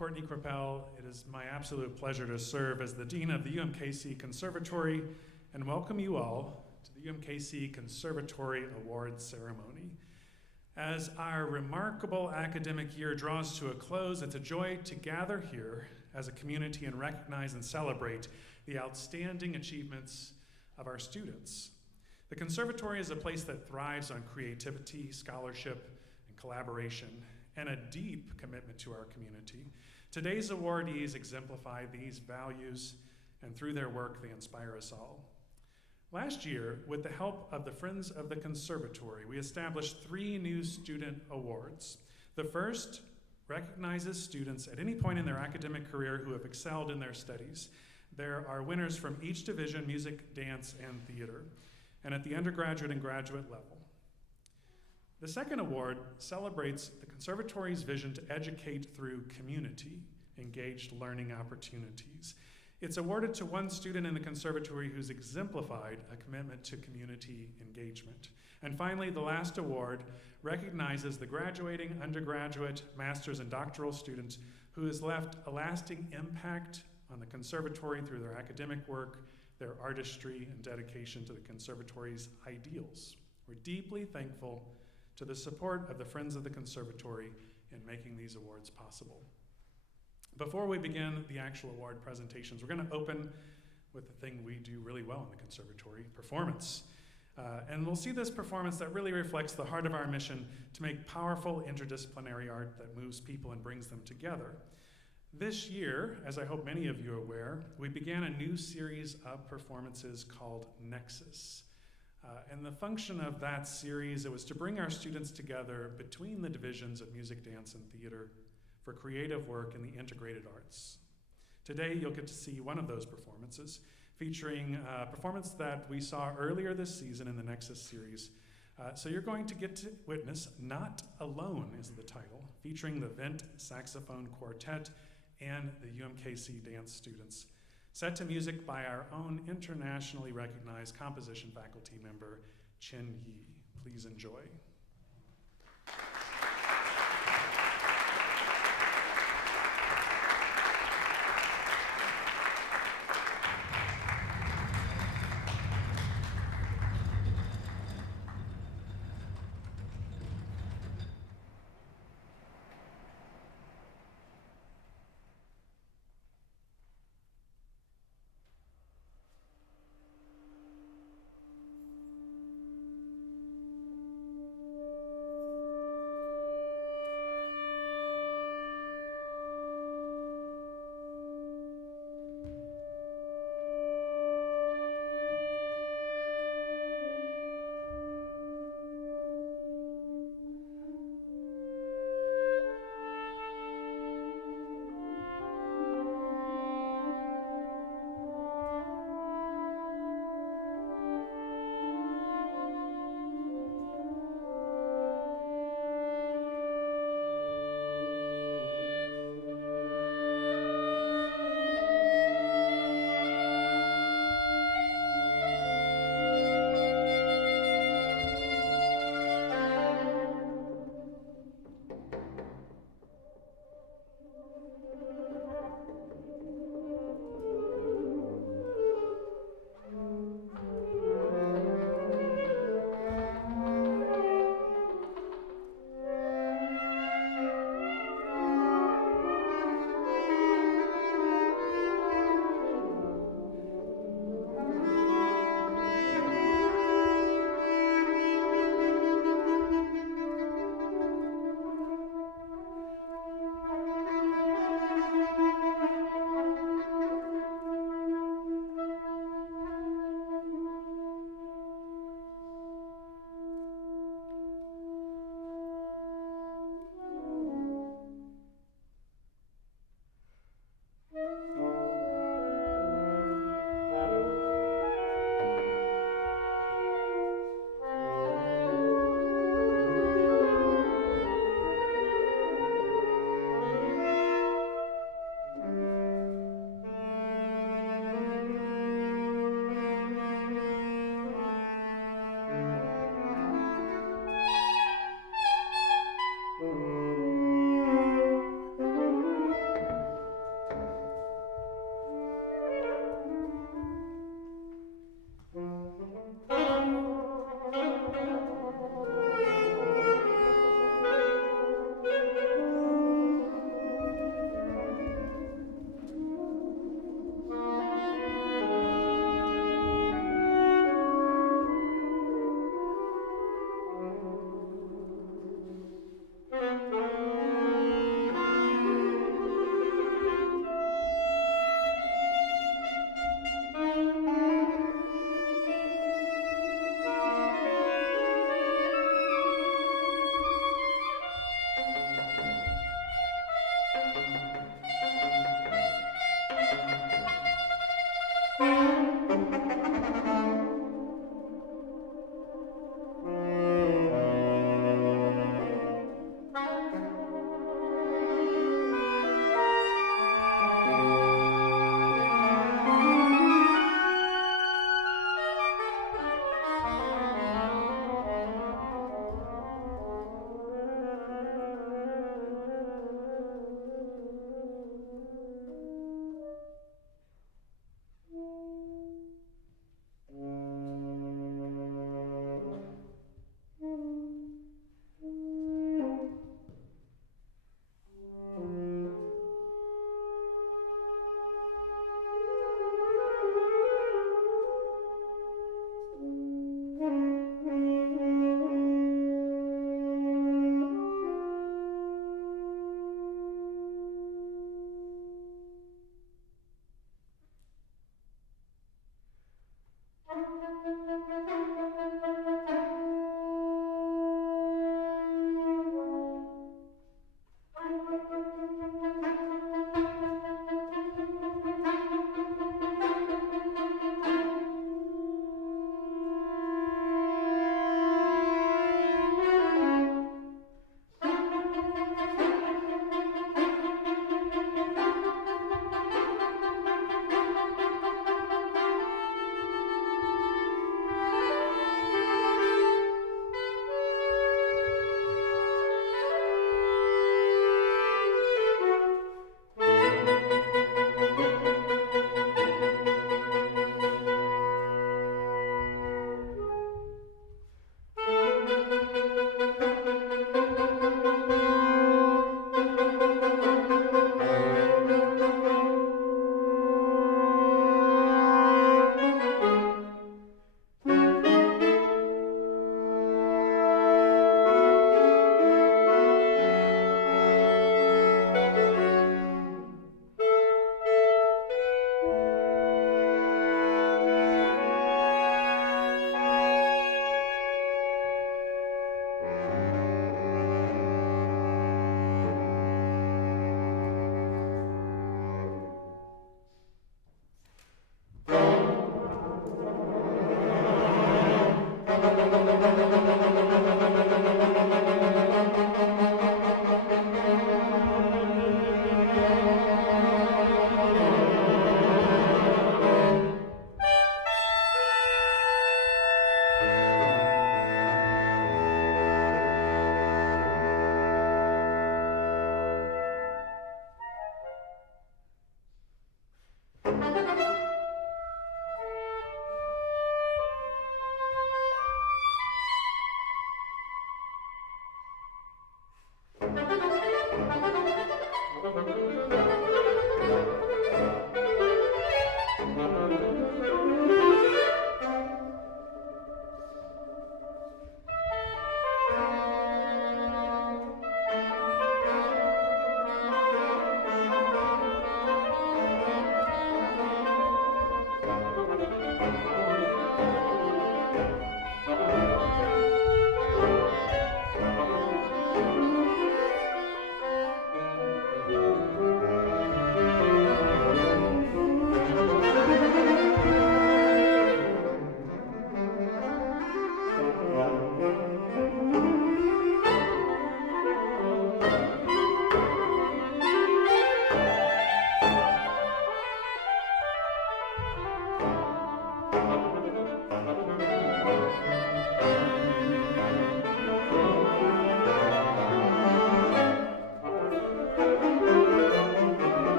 Courtney Crappell. It is my absolute pleasure to serve as the Dean of the UMKC Conservatory and welcome you all to the UMKC Conservatory Awards Ceremony. As our remarkable academic year draws to a close, it's a joy to gather here as a community and recognize and celebrate the outstanding achievements of our students. The Conservatory is a place that thrives on creativity, scholarship, and collaboration, and a deep commitment to our community. Today's awardees exemplify these values, and through their work, they inspire us all. Last year, with the help of the Friends of the Conservatory, we established 3 new student awards. The first recognizes students at any point in their academic career who have excelled in their studies. There are winners from each division, music, dance, and theater, and at the undergraduate and graduate level. The second award celebrates the Conservatory's vision to educate through community-engaged learning opportunities. It's awarded to one student in the Conservatory who's exemplified a commitment to community engagement. And finally, the last award recognizes the graduating undergraduate, master's, and doctoral student who has left a lasting impact on the Conservatory through their academic work, their artistry, and dedication to the Conservatory's ideals. We're deeply thankful to the support of the Friends of the Conservatory in making these awards possible. Before we begin the actual award presentations, we're going to open with the thing we do really well in the Conservatory, performance. And we'll see this performance that really reflects the heart of our mission to make powerful interdisciplinary art that moves people and brings them together. This year, as I hope many of you are aware, we began a new series of performances called NEXUS. And the function of that series, it was to bring our students together between the divisions of music, dance, and theater for creative work in the integrated arts. Today, you'll get to see one of those performances, featuring a performance that we saw earlier this season in the NEXUS series. So you're going to get to witness Not Alone is the title, featuring the Vent Saxophone Quartet and the UMKC dance students, set to music by our own internationally recognized composition faculty member, Chen Yi. Please enjoy.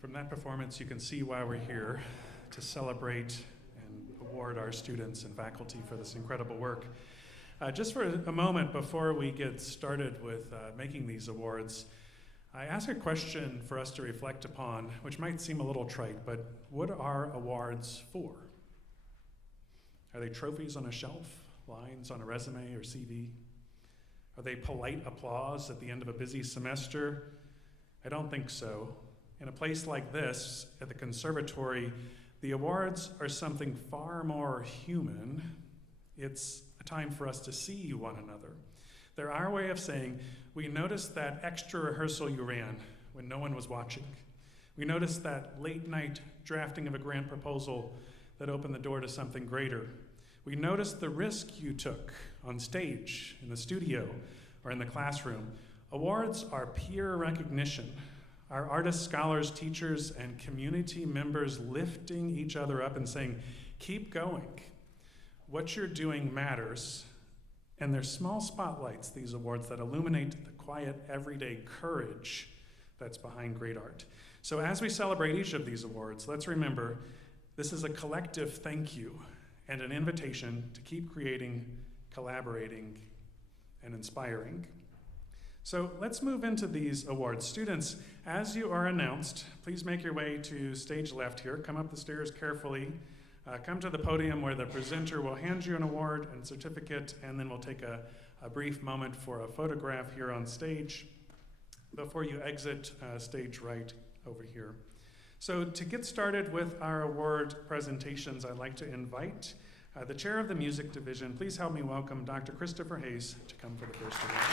From that performance, you can see why we're here, to celebrate and award our students and faculty for this incredible work. Just for a moment before we get started with making these awards, I ask a question for us to reflect upon, which might seem a little trite, but what are awards for? Are they trophies on a shelf, lines on a resume or CV? Are they polite applause at the end of a busy semester? I don't think so. In a place like this, at the Conservatory, the awards are something far more human. It's a time for us to see one another. They're our way of saying, we noticed that extra rehearsal you ran when no one was watching. We noticed that late night drafting of a grant proposal that opened the door to something greater. We noticed the risk you took on stage, in the studio, or in the classroom. Awards are peer recognition. Our artists, scholars, teachers, and community members lifting each other up and saying, keep going. What you're doing matters. And they're small spotlights, these awards, that illuminate the quiet, everyday courage that's behind great art. So as we celebrate each of these awards, let's remember this is a collective thank you and an invitation to keep creating, collaborating, and inspiring. So let's move into these awards. Students, as you are announced, please make your way to stage left here. Come up the stairs carefully. Come to the podium where the presenter will hand you an award and certificate, and then we'll take a brief moment for a photograph here on stage before you exit stage right over here. So to get started with our award presentations, I'd like to invite the chair of the music division. Please help me welcome Dr. Christopher Hayes to come for the first award.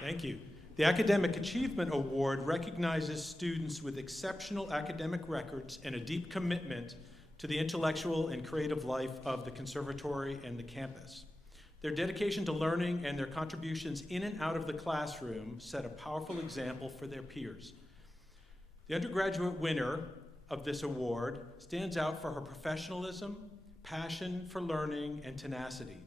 Thank you. The Academic Achievement Award recognizes students with exceptional academic records and a deep commitment to the intellectual and creative life of the Conservatory and the campus. Their dedication to learning and their contributions in and out of the classroom set a powerful example for their peers. The undergraduate winner of this award stands out for her professionalism, passion for learning, and tenacity.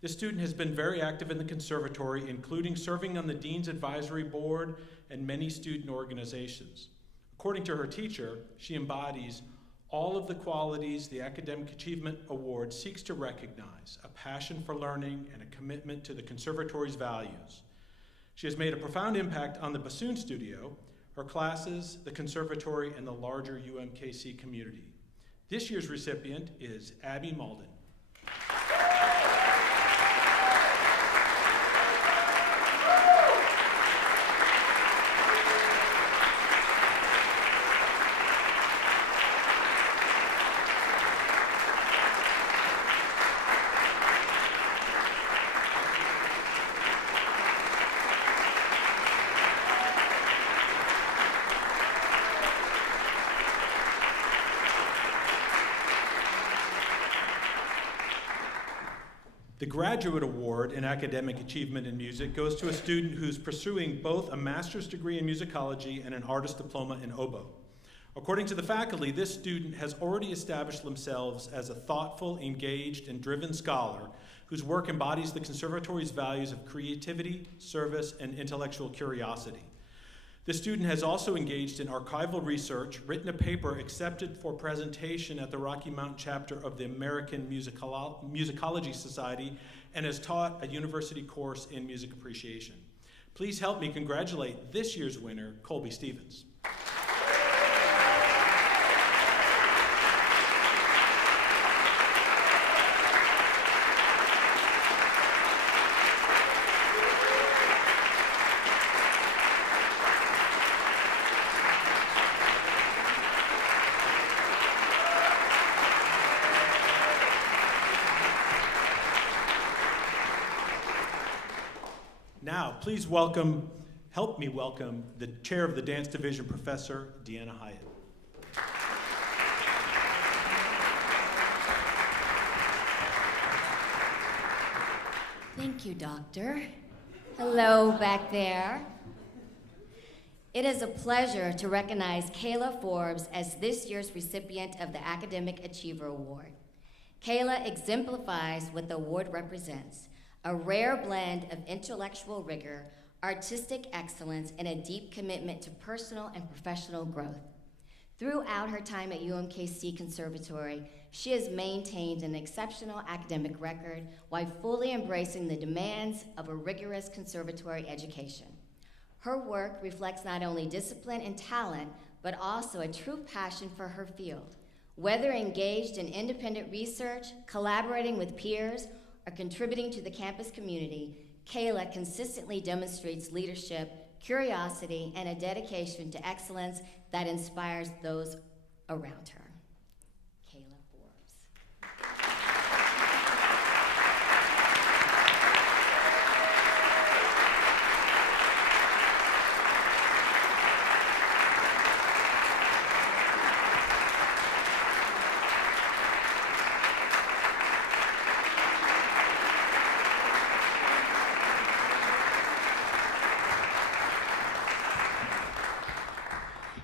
This student has been very active in the Conservatory, including serving on the Dean's Advisory Board and many student organizations. According to her teacher, she embodies all of the qualities the Academic Achievement Award seeks to recognize: a passion for learning and a commitment to the Conservatory's values. She has made a profound impact on the bassoon studio, her classes, the Conservatory, and the larger UMKC community. This year's recipient is Abby Malden. The Graduate Award in Academic Achievement in Music goes to a student who's pursuing both a master's degree in musicology and an artist diploma in oboe. According to the faculty, this student has already established themselves as a thoughtful, engaged, and driven scholar whose work embodies the Conservatory's values of creativity, service, and intellectual curiosity. The student has also engaged in archival research, written a paper accepted for presentation at the Rocky Mountain chapter of the American Musicology Society, and has taught a university course in music appreciation. Please help me congratulate this year's winner, Colby Stevens. Now, please help me welcome the chair of the dance division, Professor DeeAnna Hiett. Thank you, Doctor. Hello back there. It is a pleasure to recognize Kayla Forbes as this year's recipient of the Academic Achiever Award. Kayla exemplifies what the award represents: a rare blend of intellectual rigor, artistic excellence, and a deep commitment to personal and professional growth. Throughout her time at UMKC Conservatory, she has maintained an exceptional academic record while fully embracing the demands of a rigorous conservatory education. Her work reflects not only discipline and talent, but also a true passion for her field. Whether engaged in independent research, collaborating with peers, or contributing to the campus community, Kayla consistently demonstrates leadership, curiosity, and a dedication to excellence that inspires those around her. Kayla Forbes.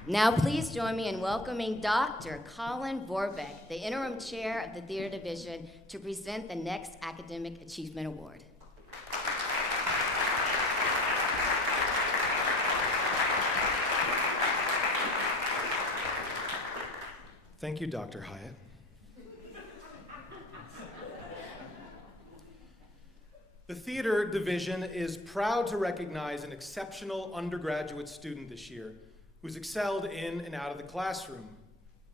Now please join me in welcoming Dr. Collin Vorbeck, the interim chair of the theater division, to present the next Academic Achievement Award. Thank you, Dr. Hiett. The theater division is proud to recognize an exceptional undergraduate student this year who's excelled in and out of the classroom.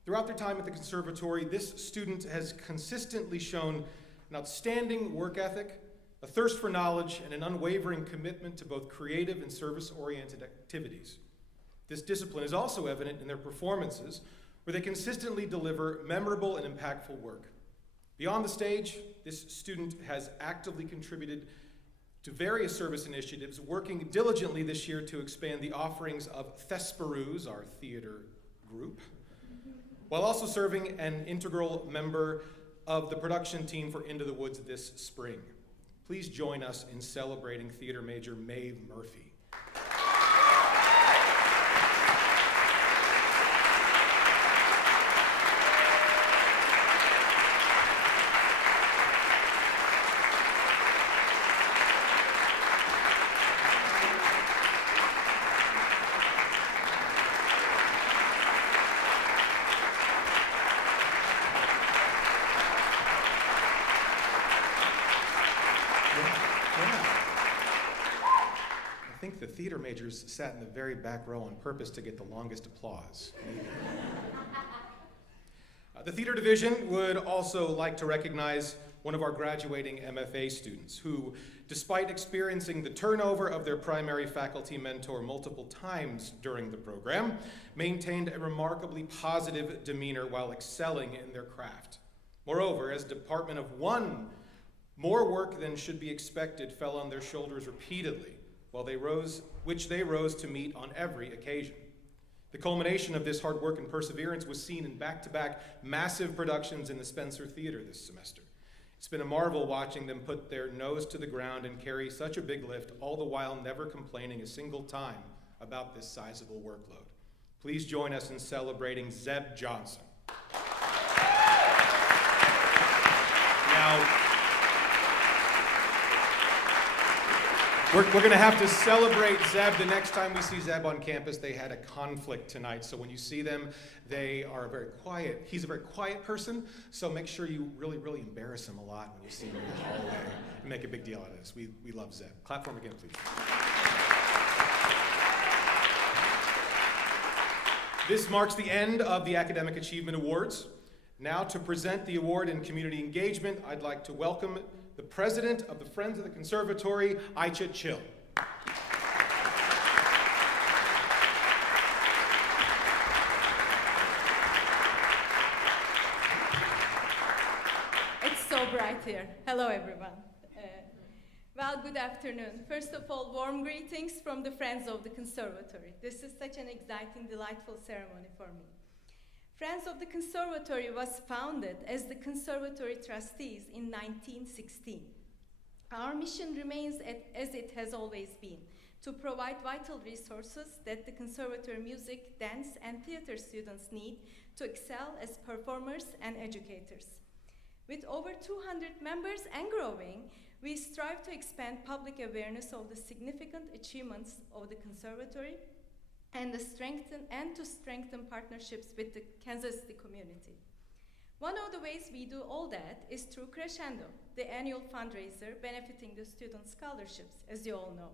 Throughout their time at the conservatory, this student has consistently shown an outstanding work ethic, a thirst for knowledge, and an unwavering commitment to both creative and service-oriented activities. This discipline is also evident in their performances, where they consistently deliver memorable and impactful work. Beyond the stage, this student has actively contributed to various service initiatives, working diligently this year to expand the offerings of Thesperoos, our theater group, while also serving an integral member of the production team for Into the Woods this spring. Please join us in celebrating theater major Maeve Murphy. I think the theater majors sat in the very back row on purpose to get the longest applause. The theater division would also like to recognize one of our graduating MFA students who, despite experiencing the turnover of their primary faculty mentor multiple times during the program, maintained a remarkably positive demeanor while excelling in their craft. Moreover, as Department of One, more work than should be expected fell on their shoulders repeatedly, which they rose to meet on every occasion. The culmination of this hard work and perseverance was seen in back-to-back massive productions in the Spencer Theater this semester. It's been a marvel watching them put their nose to the ground and carry such a big lift, all the while never complaining a single time about this sizable workload. Please join us in celebrating Zeb Johnson. We're going to have to celebrate Zeb the next time we see Zeb on campus. They had a conflict tonight, so when you see them, they are very quiet. He's a very quiet person, so make sure you really, really embarrass him a lot when you see him in the hallway and make a big deal out of this. We love Zeb. Clap for him again, please. This marks the end of the Academic Achievement Awards. Now, to present the award in community engagement, I'd like to welcome the president of the Friends of the Conservatory, Ayca Chill. It's so bright here. Hello, everyone. Well, good afternoon. First of all, warm greetings from the Friends of the Conservatory. This is such an exciting, delightful ceremony for me. Friends of the Conservatory was founded as the Conservatory Trustees in 1916. Our mission remains as it has always been, to provide vital resources that the Conservatory music, dance, and theater students need to excel as performers and educators. With over 200 members and growing, we strive to expand public awareness of the significant achievements of the Conservatory and to strengthen partnerships with the Kansas City community. One of the ways we do all that is through Crescendo, the annual fundraiser benefiting the student scholarships, as you all know.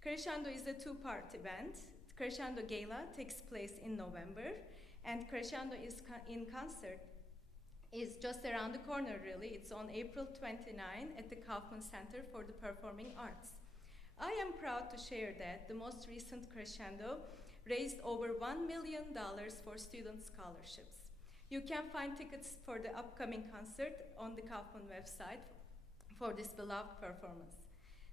Crescendo is a two-part event. Crescendo Gala takes place in November, and Crescendo is in concert is just around the corner, really. It's on April 29 at the Kauffman Center for the Performing Arts. I am proud to share that the most recent Crescendo raised over $1 million for student scholarships. You can find tickets for the upcoming concert on the Kauffman website for this beloved performance.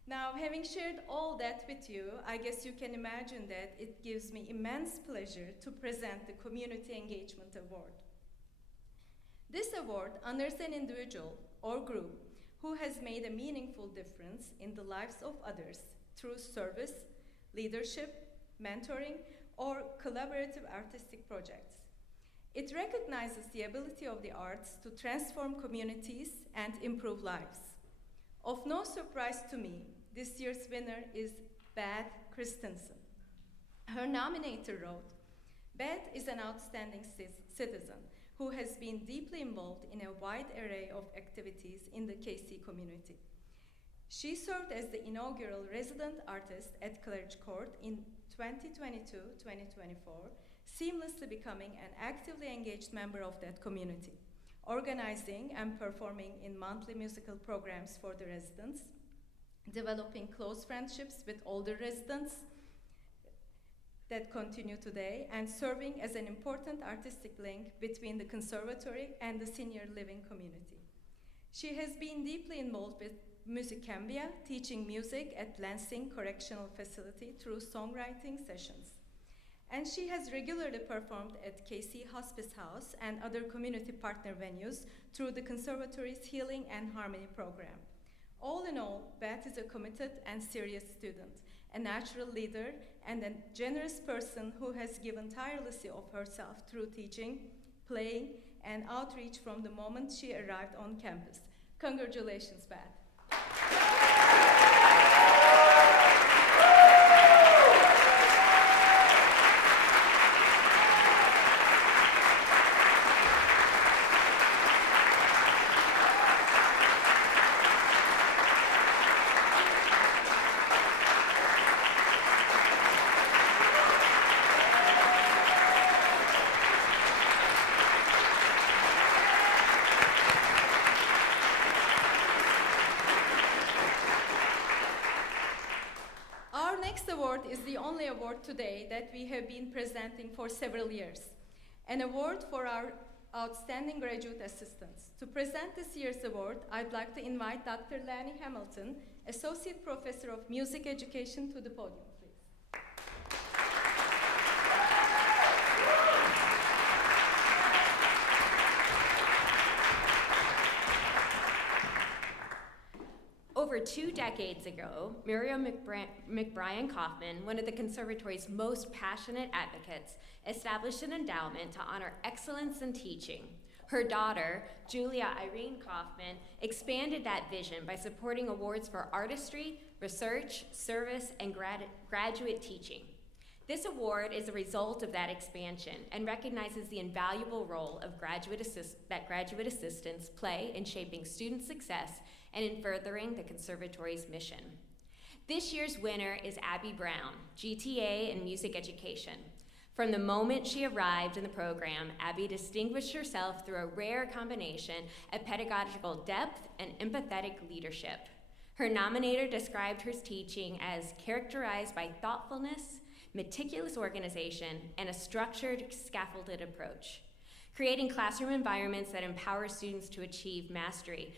Now, having shared all that with you, I guess you can imagine that it gives me immense pleasure to present the Community Engagement Award. This award honors an individual or group who has made a meaningful difference in the lives of others through service, leadership, mentoring, or collaborative artistic projects. It recognizes the ability of the arts to transform communities and improve lives. Of no surprise to me, this year's winner is Beth Christensen. Her nominator wrote, "Beth is an outstanding citizen who has been deeply involved in a wide array of activities in the KC community. She served as the inaugural resident artist at Claridge Court in 2022-2024, seamlessly becoming an actively engaged member of that community, organizing and performing in monthly musical programs for the residents, developing close friendships with older residents that continue today, and serving as an important artistic link between the conservatory and the senior living community. She has been deeply involved with Musicambia, teaching music at Lansing Correctional Facility through songwriting sessions. And she has regularly performed at KC Hospice House and other community partner venues through the Conservatory's Healing and Harmony program. All in all, Beth is a committed and serious student, a natural leader, and a generous person who has given tirelessly of herself through teaching, playing, and outreach from the moment she arrived on campus. Congratulations, Beth. Award is the only award today that we have been presenting for several years, an award for our outstanding graduate assistants. To present this year's award, I'd like to invite Dr. Lani Hamilton, Associate Professor of Music Education, to the podium, please. Over 2 decades ago, Miriam McBrien Kauffman, one of the Conservatory's most passionate advocates, established an endowment to honor excellence in teaching. Her daughter, Julia Irene Kauffman, expanded that vision by supporting awards for artistry, research, service, and graduate teaching. This award is a result of that expansion and recognizes the invaluable role of that graduate assistants play in shaping student success and in furthering the Conservatory's mission. This year's winner is Abby Brown, GTA in music education. From the moment she arrived in the program, Abby distinguished herself through a rare combination of pedagogical depth and empathetic leadership. Her nominator described her teaching as characterized by thoughtfulness, meticulous organization, and a structured, scaffolded approach. Creating classroom environments that empower students to achieve mastery,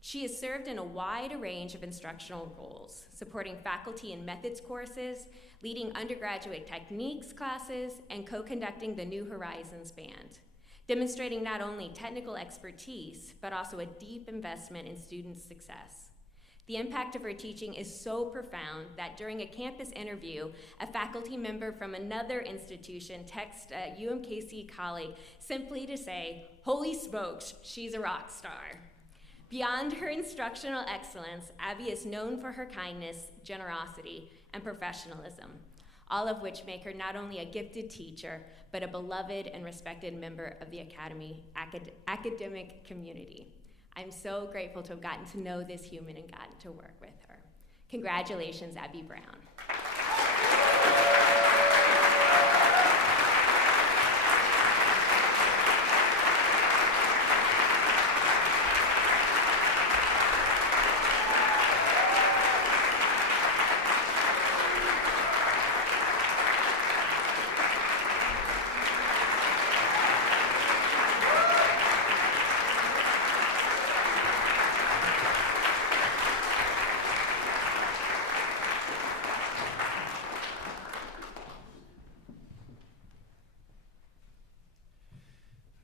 she has served in a wide range of instructional roles, supporting faculty in methods courses, leading undergraduate techniques classes, and co-conducting the New Horizons Band, demonstrating not only technical expertise, but also a deep investment in student success. The impact of her teaching is so profound that during a campus interview, a faculty member from another institution texted a UMKC colleague simply to say, "Holy smokes, she's a rock star." Beyond her instructional excellence, Abby is known for her kindness, generosity, and professionalism, all of which make her not only a gifted teacher, but a beloved and respected member of the Academy academic community. I'm so grateful to have gotten to know this human and gotten to work with her. Congratulations, Abby Brown.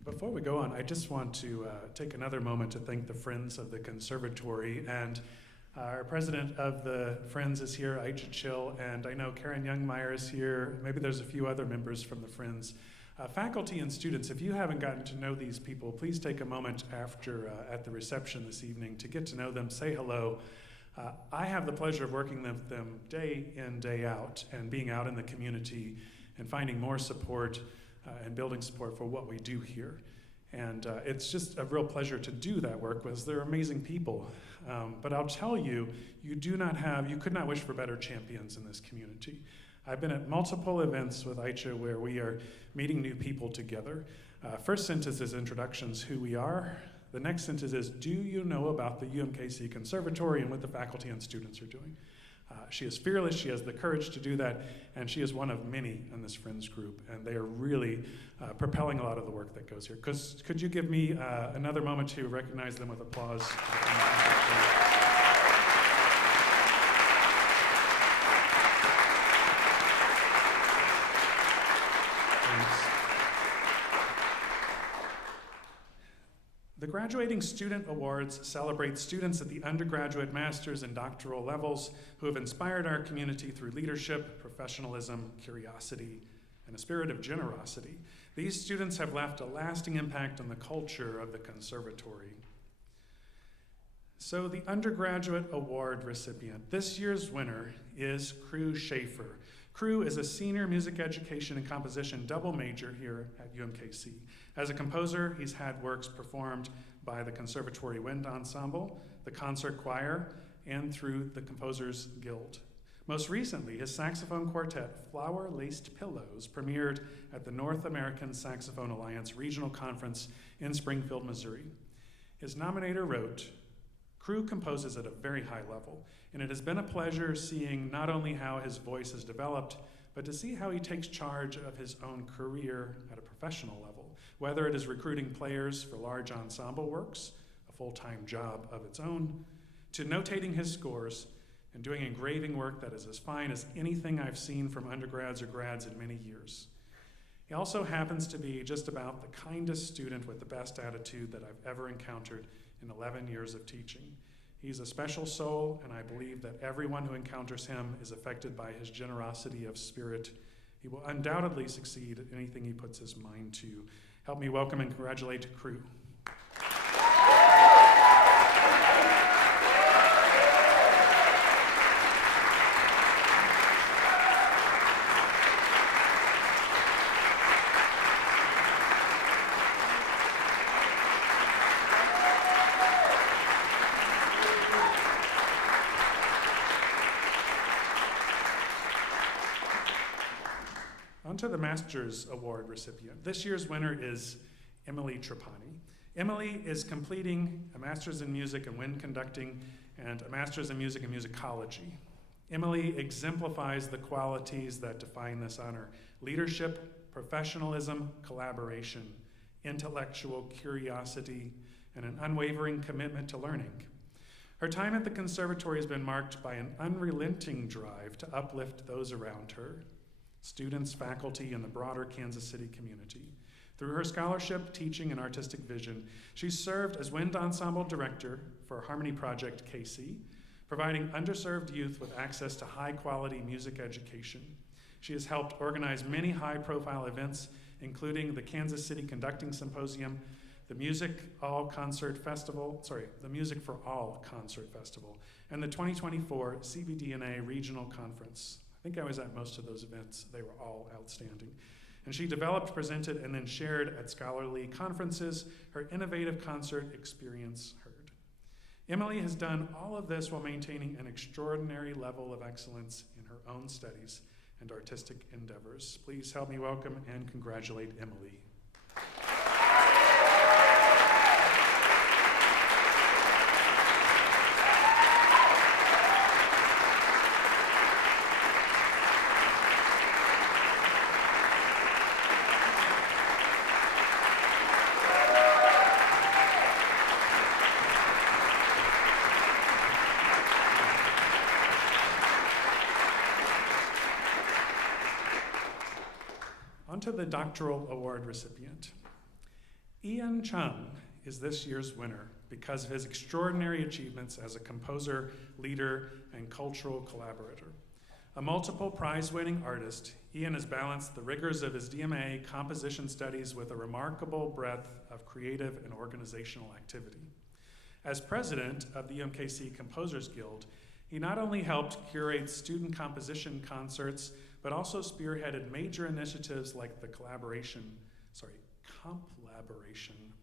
Before we go on, I just want to take another moment to thank the Friends of the Conservatory, and our president of the Friends is here, Ayca Chill, and I know Karen Youngmeyer is here. Maybe there's a few other members from the Friends. Faculty and students, if you haven't gotten to know these people, please take a moment after at the reception this evening to get to know them, say hello. I have the pleasure of working with them day in, day out, and being out in the community and finding more support and building support for what we do here. And it's just a real pleasure to do that work because they're amazing people. But I'll tell you, you could not wish for better champions in this community. I've been at multiple events with Ayca where we are meeting new people together. First sentence is introductions, who we are. The next sentence is, do you know about the UMKC Conservatory and what the faculty and students are doing? She is fearless, she has the courage to do that, and she is one of many in this Friends group, and they are really propelling a lot of the work that goes here. Could you give me another moment to recognize them with applause? The Graduating Student Awards celebrate students at the undergraduate, master's, and doctoral levels who have inspired our community through leadership, professionalism, curiosity, and a spirit of generosity. These students have left a lasting impact on the culture of the conservatory. So the undergraduate award recipient, this year's winner is Crew Schaefer. Crew is a senior music education and composition double major here at UMKC. As a composer, he's had works performed by the Conservatory Wind Ensemble, the Concert Choir, and through the Composers Guild. Most recently, his saxophone quartet, Flower Laced Pillows, premiered at the North American Saxophone Alliance Regional Conference in Springfield, Missouri. His nominator wrote, Crew composes at a very high level, and it has been a pleasure seeing not only how his voice has developed, but to see how he takes charge of his own career at a professional level, whether it is recruiting players for large ensemble works, a full-time job of its own, to notating his scores and doing engraving work that is as fine as anything I've seen from undergrads or grads in many years. He also happens to be just about the kindest student with the best attitude that I've ever encountered in 11 years of teaching. He's a special soul, and I believe that everyone who encounters him is affected by his generosity of spirit. He will undoubtedly succeed at anything he puts his mind to. Help me welcome and congratulate Crew. to the Master's Award recipient. This year's winner is Emily Trapani. Emily is completing a Master's in Music and Wind Conducting and a Master's in Music and Musicology. Emily exemplifies the qualities that define this honor: leadership, professionalism, collaboration, intellectual curiosity, and an unwavering commitment to learning. Her time at the Conservatory has been marked by an unrelenting drive to uplift those around her, students, faculty, and the broader Kansas City community. Through her scholarship, teaching, and artistic vision, she served as Wind Ensemble Director for Harmony Project KC, providing underserved youth with access to high-quality music education. She has helped organize many high-profile events, including the Kansas City Conducting Symposium, the Music for All Concert Festival, and the 2024 CBDNA Regional Conference. I think I was at most of those events. They were all outstanding. And she developed, presented, and then shared at scholarly conferences her innovative concert experience heard. Emily has done all of this while maintaining an extraordinary level of excellence in her own studies and artistic endeavors. Please help me welcome and congratulate Emily. To the doctoral award recipient. Ian Chung is this year's winner because of his extraordinary achievements as a composer, leader, and cultural collaborator. A multiple prize-winning artist, Ian has balanced the rigors of his DMA composition studies with a remarkable breadth of creative and organizational activity. As president of the UMKC Composers Guild, he not only helped curate student composition concerts, but also spearheaded major initiatives like the Complaboration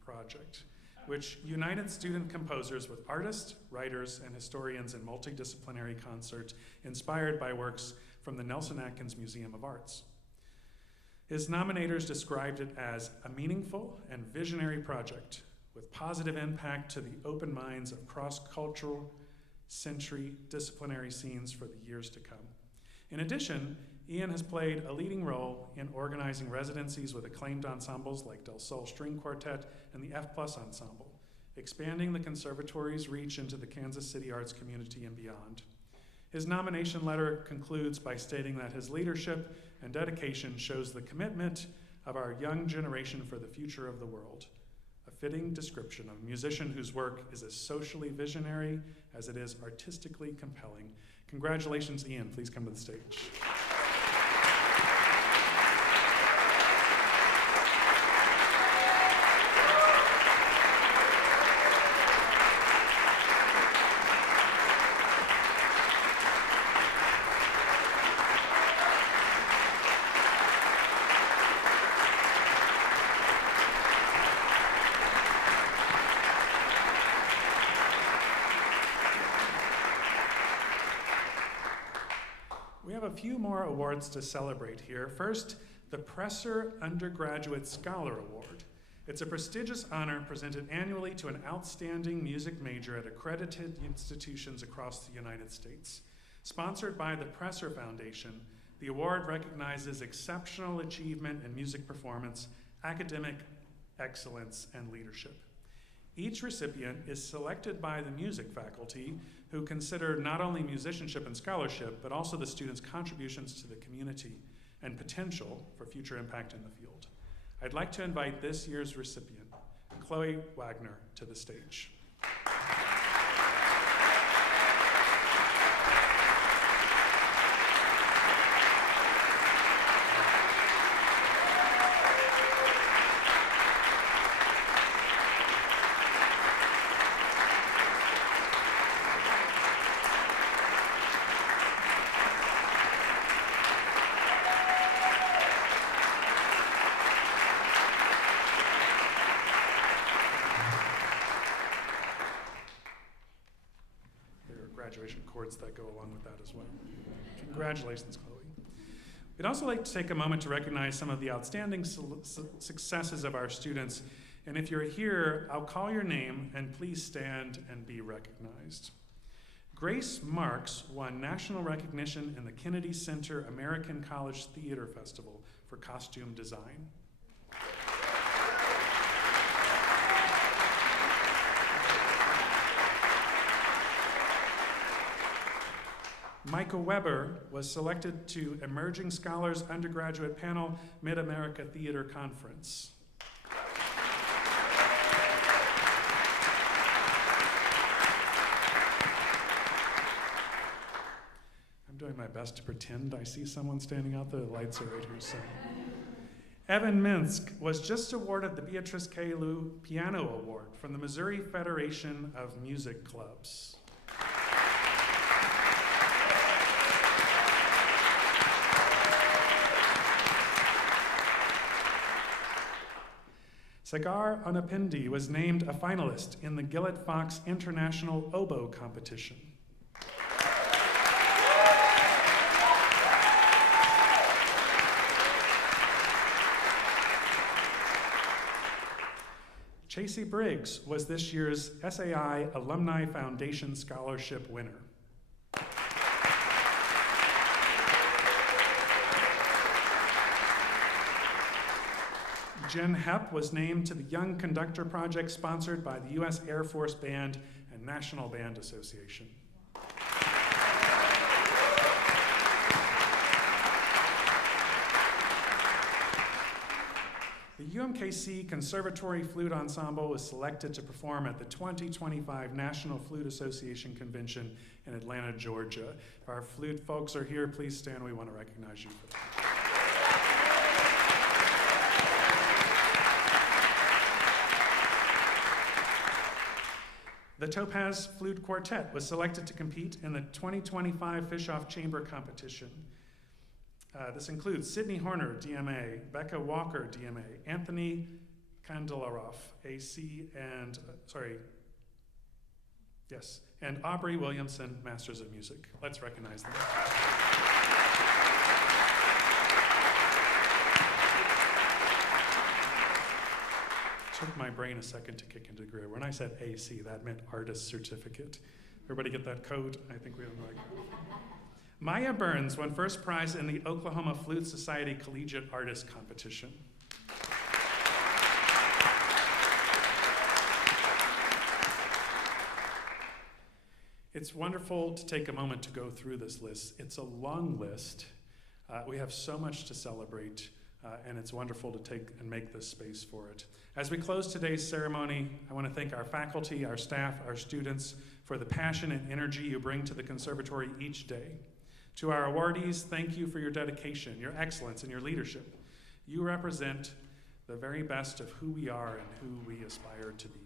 Project, which united student composers with artists, writers, and historians in multidisciplinary concert inspired by works from the Nelson Atkins Museum of Arts. His nominators described it as a meaningful and visionary project with positive impact to the open minds of cross-cultural, century disciplinary scenes for the years to come. In addition, Ian has played a leading role in organizing residencies with acclaimed ensembles like Del Sol String Quartet and the F+ Ensemble, expanding the Conservatory's reach into the Kansas City arts community and beyond. His nomination letter concludes by stating that his leadership and dedication shows the commitment of our young generation for the future of the world, a fitting description of a musician whose work is as socially visionary as it is artistically compelling. Congratulations, Ian. Please come to the stage. We have a few more awards to celebrate here. First, the Presser Undergraduate Scholar Award. It's a prestigious honor presented annually to an outstanding music major at accredited institutions across the United States. Sponsored by the Presser Foundation, the award recognizes exceptional achievement in music performance, academic excellence, and leadership. Each recipient is selected by the music faculty, who consider not only musicianship and scholarship, but also the students' contributions to the community and potential for future impact in the field. I'd like to invite this year's recipient, Chloe Wagner, to the stage. Graduation chords that go along with that as well. Congratulations, Chloe. We'd also like to take a moment to recognize some of the outstanding successes of our students. And if you're here, I'll call your name, and please stand and be recognized. Grace Marks won national recognition in the Kennedy Center American College Theater Festival for costume design. Micah Weber was selected to Emerging Scholars Undergraduate Panel Mid-America Theater Conference. I'm doing my best to pretend I see someone standing out there. The lights are right here. So. Evan Minsk was just awarded the Beatrice K. Liu Piano Award from the Missouri Federation of Music Clubs. Sagar Anapindi was named a finalist in the Gillett Fox International Oboe Competition. Chasey Briggs was this year's SAI Alumni Foundation Scholarship winner. Jen Hepp was named to the Young Conductor Project sponsored by the U.S. Air Force Band and National Band Association. The UMKC Conservatory Flute Ensemble was selected to perform at the 2025 National Flute Association Convention in Atlanta, Georgia. If our flute folks are here, please stand. We want to recognize you for that. The Topaz Flute Quartet was selected to compete in the 2025 Fish-Off Chamber Competition. This includes Sydney Horner, DMA, Becca Walker, DMA, Anthony Kandelaroff, AC, and, and Aubrey Williamson, Masters of Music. Let's recognize them. Took my brain a second to kick into gear. When I said AC, that meant Artist Certificate. Everybody get that code? I think we have like. Maya Burns won first prize in the Oklahoma Flute Society Collegiate Artist Competition. It's wonderful to take a moment to go through this list. It's a long list. We have so much to celebrate, and it's wonderful to take and make this space for it. As we close today's ceremony, I want to thank our faculty, our staff, our students for the passion and energy you bring to the conservatory each day. To our awardees, thank you for your dedication, your excellence, and your leadership. You represent the very best of who we are and who we aspire to be.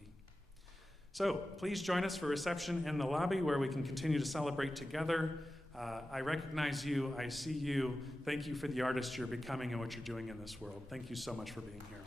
So please join us for reception in the lobby where we can continue to celebrate together. I recognize you, I see you. Thank you for the artist you're becoming and what you're doing in this world. Thank you so much for being here.